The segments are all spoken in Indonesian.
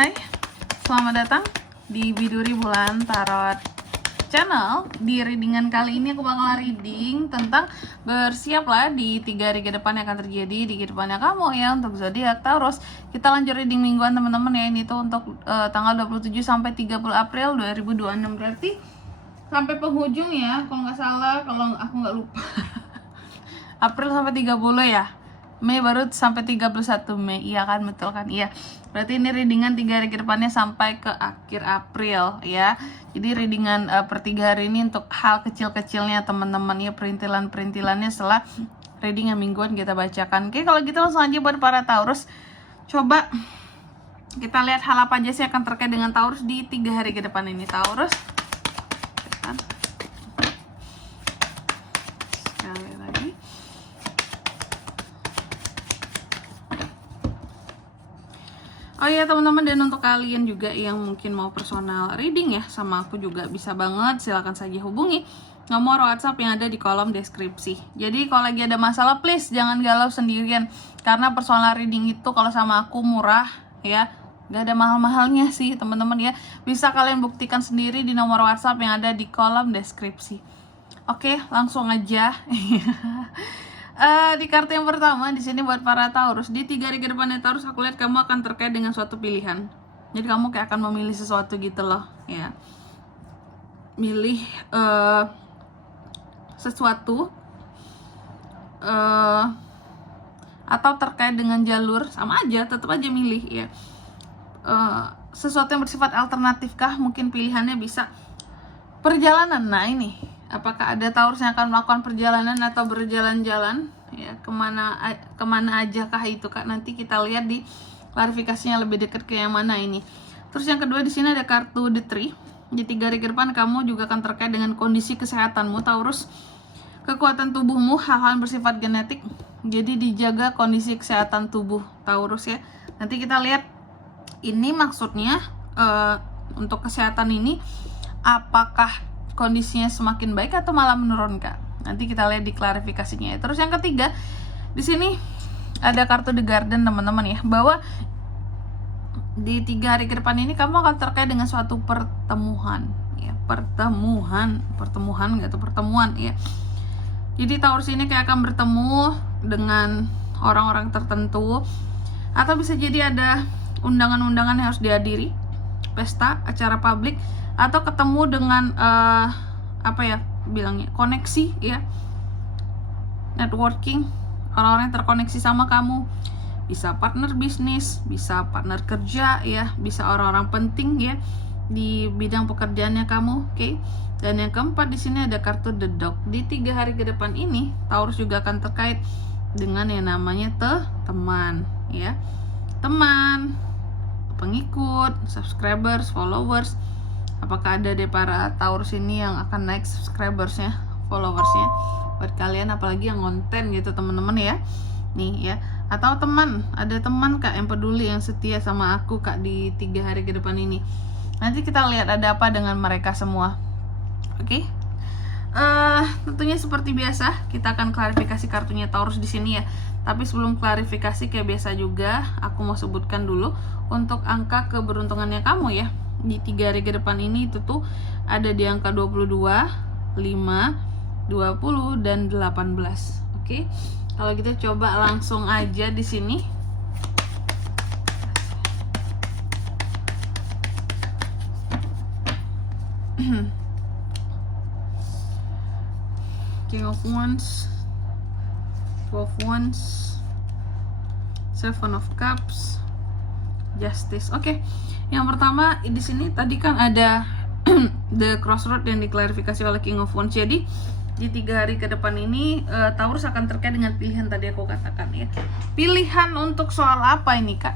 Hai, selamat datang di Biduri Bulan Tarot Channel. Di readingan kali ini aku bakal reading tentang bersiaplah di 3 hari ke depan yang akan terjadi di kehidupannya kamu ya untuk zodiak Taurus. Kita lanjut reading mingguan teman-teman ya. Ini tuh untuk tanggal 27 sampai 30 April 2026, berarti sampai penghujung ya kalau nggak salah, kalau aku nggak lupa. April sampai 30 ya. Mei baru sampai 31 Mei. Iya kan, betul kan? Iya. Berarti ini readingan 3 hari ke depannya sampai ke akhir April ya. Jadi readingan per 3 hari ini untuk hal kecil-kecilnya teman-teman ya, perintilan-perintilannya setelah readingan mingguan kita bacakan. Oke, kalau gitu langsung aja buat para Taurus. Coba kita lihat hal apa aja sih akan terkait dengan Taurus di 3 hari ke depan ini. Taurus. Sekali lagi. Oh iya teman-teman, dan untuk kalian juga yang mungkin mau personal reading ya sama aku juga bisa banget, silahkan saja hubungi nomor WhatsApp yang ada di kolom deskripsi. Jadi kalau lagi ada masalah please jangan galau sendirian, karena personal reading itu kalau sama aku murah ya, gak ada mahal-mahalnya sih teman-teman ya. Bisa kalian buktikan sendiri di nomor WhatsApp yang ada di kolom deskripsi. Oke, langsung aja. Di kartu yang pertama di sini buat para Taurus, di 3 hari ke depannya Taurus, aku lihat kamu akan terkait dengan suatu pilihan. Jadi kamu kayak akan memilih sesuatu gitu loh ya, milih sesuatu atau terkait dengan jalur, sama aja, tetap aja milih ya. Sesuatu yang bersifat alternatif kah, mungkin pilihannya bisa perjalanan. Nah ini, apakah ada Taurus yang akan melakukan perjalanan atau berjalan-jalan ya, kemana aja kah itu kak? Nanti kita lihat di klarifikasinya lebih dekat ke yang mana ini. Terus yang kedua di sini ada kartu The Tree. Di 3 hari ke depan kamu juga akan terkait dengan kondisi kesehatanmu Taurus, kekuatan tubuhmu, hal-hal yang bersifat genetik. Jadi dijaga kondisi kesehatan tubuh Taurus ya. Nanti kita lihat ini maksudnya untuk kesehatan ini apakah kondisinya semakin baik atau malah menurun kak? Nanti kita lihat di klarifikasinya ya. Terus yang ketiga di sini ada kartu The Garden teman-teman ya, bahwa di 3 hari ke depan ini kamu akan terkait dengan suatu pertemuan ya, pertemuan ya. Jadi Taurus ini kayak akan bertemu dengan orang-orang tertentu, atau bisa jadi ada undangan-undangan yang harus dihadiri, pesta, acara publik, atau ketemu dengan apa ya bilangnya, koneksi ya, networking, orang-orang yang terkoneksi sama kamu. Bisa partner bisnis, bisa partner kerja ya, bisa orang-orang penting ya di bidang pekerjaannya kamu. Oke. Dan yang keempat di sini ada kartu The Dog. Di 3 hari ke depan ini Taurus juga akan terkait dengan yang namanya teman ya, teman, pengikut, subscribers, followers. Apakah ada dari para Taurus ini yang akan naik subscribersnya, followersnya buat kalian, apalagi yang konten gitu teman-teman ya. Nih ya, atau teman, ada teman kak yang peduli, yang setia sama aku kak di 3 hari ke depan ini. Nanti kita lihat ada apa dengan mereka semua. Oke. Tentunya seperti biasa kita akan klarifikasi kartunya Taurus di sini ya. Tapi sebelum klarifikasi kayak biasa juga aku mau sebutkan dulu untuk angka keberuntungannya kamu ya. Di 3 hari ke depan ini itu tuh ada di angka 22, 5, 20 dan 18. Oke. Kalau gitu coba langsung aja di sini. King of Wands, 12 Wands, 7 of Cups, Justice. Oke. Yang pertama di sini tadi kan ada The Crossroad yang diklarifikasi oleh King of Wands. Jadi di 3 hari ke depan ini Taurus akan terkait dengan pilihan tadi aku katakan ya. Pilihan untuk soal apa ini kak?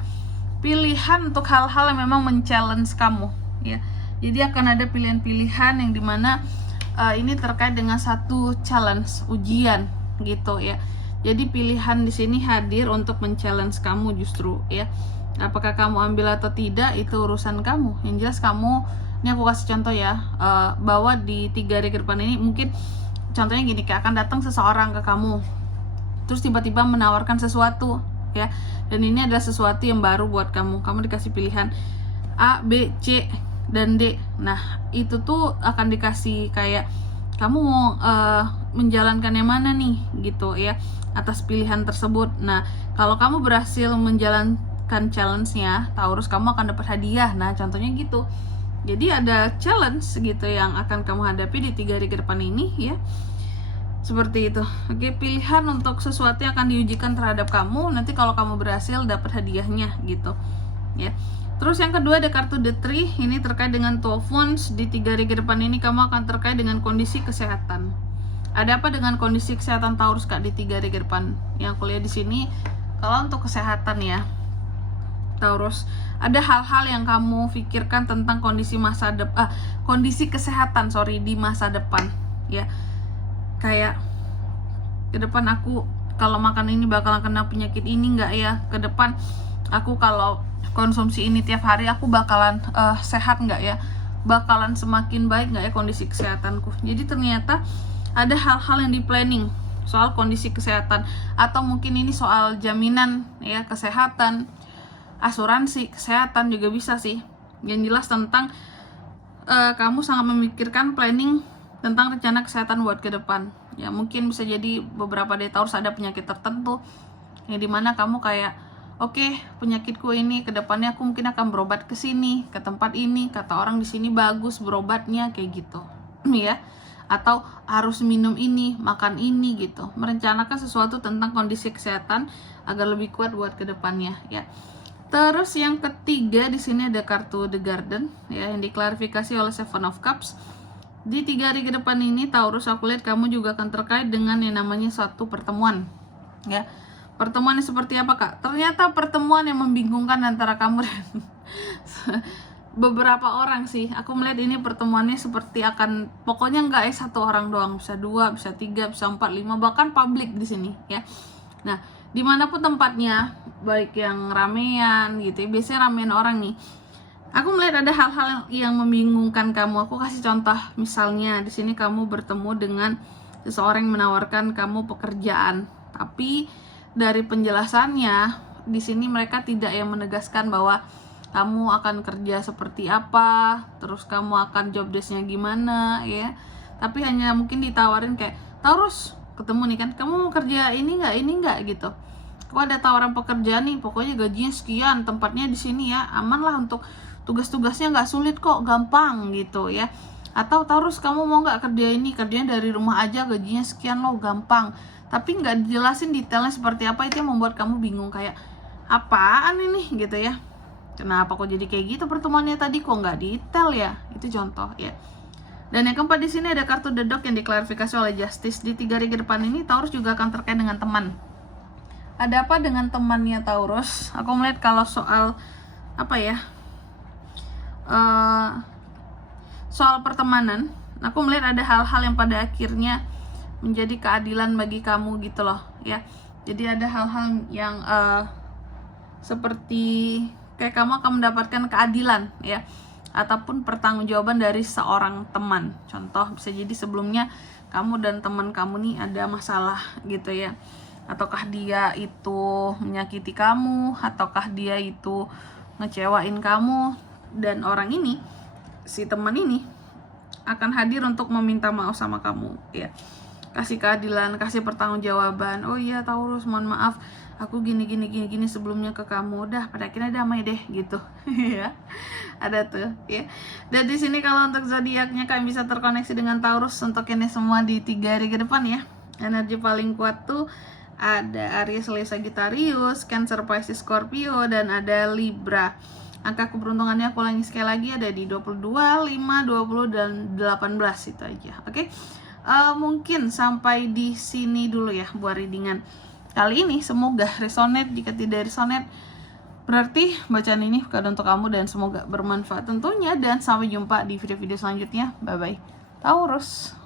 Pilihan untuk hal-hal yang memang men-challenge kamu ya. Jadi akan ada pilihan-pilihan yang dimana ini terkait dengan satu challenge, ujian gitu ya. Jadi pilihan di sini hadir untuk men-challenge kamu justru ya. Apakah kamu ambil atau tidak itu urusan kamu. Yang jelas kamu, ini aku kasih contoh ya, bahwa di 3 hari ke depan ini mungkin contohnya gini, kayak akan datang seseorang ke kamu, terus tiba-tiba menawarkan sesuatu ya, dan ini adalah sesuatu yang baru buat kamu dikasih pilihan A, B, C, dan D. Nah, itu tuh akan dikasih kayak kamu mau menjalankan yang mana nih gitu ya atas pilihan tersebut. Nah, kalau kamu berhasil menjalankan challenge-nya Taurus, kamu akan dapat hadiah. Nah, contohnya gitu. Jadi ada challenge gitu yang akan kamu hadapi di 3 hari ke depan ini ya. Seperti itu. Oke, pilihan untuk sesuatu yang akan diujikan terhadap kamu. Nanti kalau kamu berhasil dapat hadiahnya gitu ya. Terus yang kedua ada kartu The Tree. Ini terkait dengan 12 Wands. Di 3 hari ke depan ini kamu akan terkait dengan kondisi kesehatan. Ada apa dengan kondisi kesehatan Taurus Kak di 3 hari ke depan? Yang aku lihat di sini, kalau untuk kesehatan ya Taurus, ada hal-hal yang kamu pikirkan tentang kondisi kondisi kesehatan di masa depan ya. Kayak ke depan aku kalau makan ini bakalan kena penyakit ini enggak ya? Ke depan aku kalau konsumsi ini tiap hari aku bakalan sehat enggak ya? Bakalan semakin baik enggak ya kondisi kesehatanku? Jadi ternyata ada hal-hal yang di planning soal kondisi kesehatan, atau mungkin ini soal jaminan ya kesehatan, asuransi kesehatan juga bisa sih. Yang jelas tentang kamu sangat memikirkan planning tentang rencana kesehatan buat ke depan. Ya mungkin bisa jadi beberapa dari Taurus ada penyakit tertentu yang dimana kamu kayak oke, penyakitku ini ke depannya aku mungkin akan berobat ke sini, ke tempat ini, kata orang di sini bagus berobatnya kayak gitu. Ya. Atau harus minum ini, makan ini gitu. Merencanakan sesuatu tentang kondisi kesehatan agar lebih kuat buat ke depannya ya. Terus yang ketiga di sini ada kartu The Garden ya, yang diklarifikasi oleh Seven of Cups. Di 3 hari ke depan ini Taurus, aku lihat kamu juga akan terkait dengan yang namanya suatu pertemuan ya. Pertemuan yang seperti apa Kak? Ternyata pertemuan yang membingungkan antara kamu dan beberapa orang sih. Aku melihat ini pertemuannya seperti akan pokoknya nggak satu orang doang, bisa 2, bisa 3, bisa 4, 5, bahkan publik di sini ya. Nah, dimanapun tempatnya, baik yang ramean gitu ya, biasanya ramean orang nih, aku melihat ada hal-hal yang membingungkan kamu. Aku kasih contoh, misalnya di sini kamu bertemu dengan seseorang yang menawarkan kamu pekerjaan, tapi dari penjelasannya di sini mereka tidak yang menegaskan bahwa kamu akan kerja seperti apa, terus kamu akan job desk-nya gimana ya. Tapi hanya mungkin ditawarin kayak, Taurus ketemu nih kan, kamu mau kerja ini enggak gitu. Kok ada tawaran pekerjaan nih, pokoknya gajinya sekian, tempatnya di sini ya, aman lah untuk tugas-tugasnya nggak sulit kok, gampang gitu ya. Atau Taurus kamu mau nggak kerja ini, kerjanya dari rumah aja, gajinya sekian loh, gampang. Tapi nggak dijelasin detailnya seperti apa, itu yang membuat kamu bingung kayak apaan ini gitu ya. Kenapa kok jadi kayak gitu pertemuannya tadi, kok nggak detail ya? Itu contoh ya. Dan yang keempat di sini ada kartu The Dog yang diklarifikasi oleh Justice. Di 3 hari ke depan ini Taurus juga akan terkait dengan teman. Ada apa dengan temannya Taurus? Aku melihat kalau soal apa ya? Soal pertemanan, aku melihat ada hal-hal yang pada akhirnya menjadi keadilan bagi kamu gitu loh ya. Jadi ada hal-hal yang seperti kayak kamu akan mendapatkan keadilan ya, ataupun pertanggungjawaban dari seorang teman. Contoh bisa jadi sebelumnya kamu dan teman kamu nih ada masalah gitu ya, ataukah dia itu menyakiti kamu, ataukah dia itu ngecewain kamu, dan orang ini, si teman ini akan hadir untuk meminta maaf sama kamu ya, kasih keadilan, kasih pertanggungjawaban. Oh iya Taurus, mohon maaf, aku gini sebelumnya ke kamu, udah pada akhirnya damai deh gitu. Ya ada tuh ya. Dan di sini kalau untuk zodiaknya kalian bisa terkoneksi dengan Taurus untuk ini semua di 3 hari ke depan ya. Energi paling kuat tuh ada Aries, Leo, Sagittarius, Cancer, Pisces, Scorpio, dan ada Libra. Angka keberuntungannya aku ulangi sekali lagi, ada di 22, 5, 20, dan 18 itu aja. Oke. Mungkin sampai di sini dulu ya buat readingan kali ini. Semoga resonate. Jika tidak resonate, berarti bacaan ini bukan untuk kamu, dan semoga bermanfaat tentunya. Dan sampai jumpa di video-video selanjutnya. Bye bye Taurus.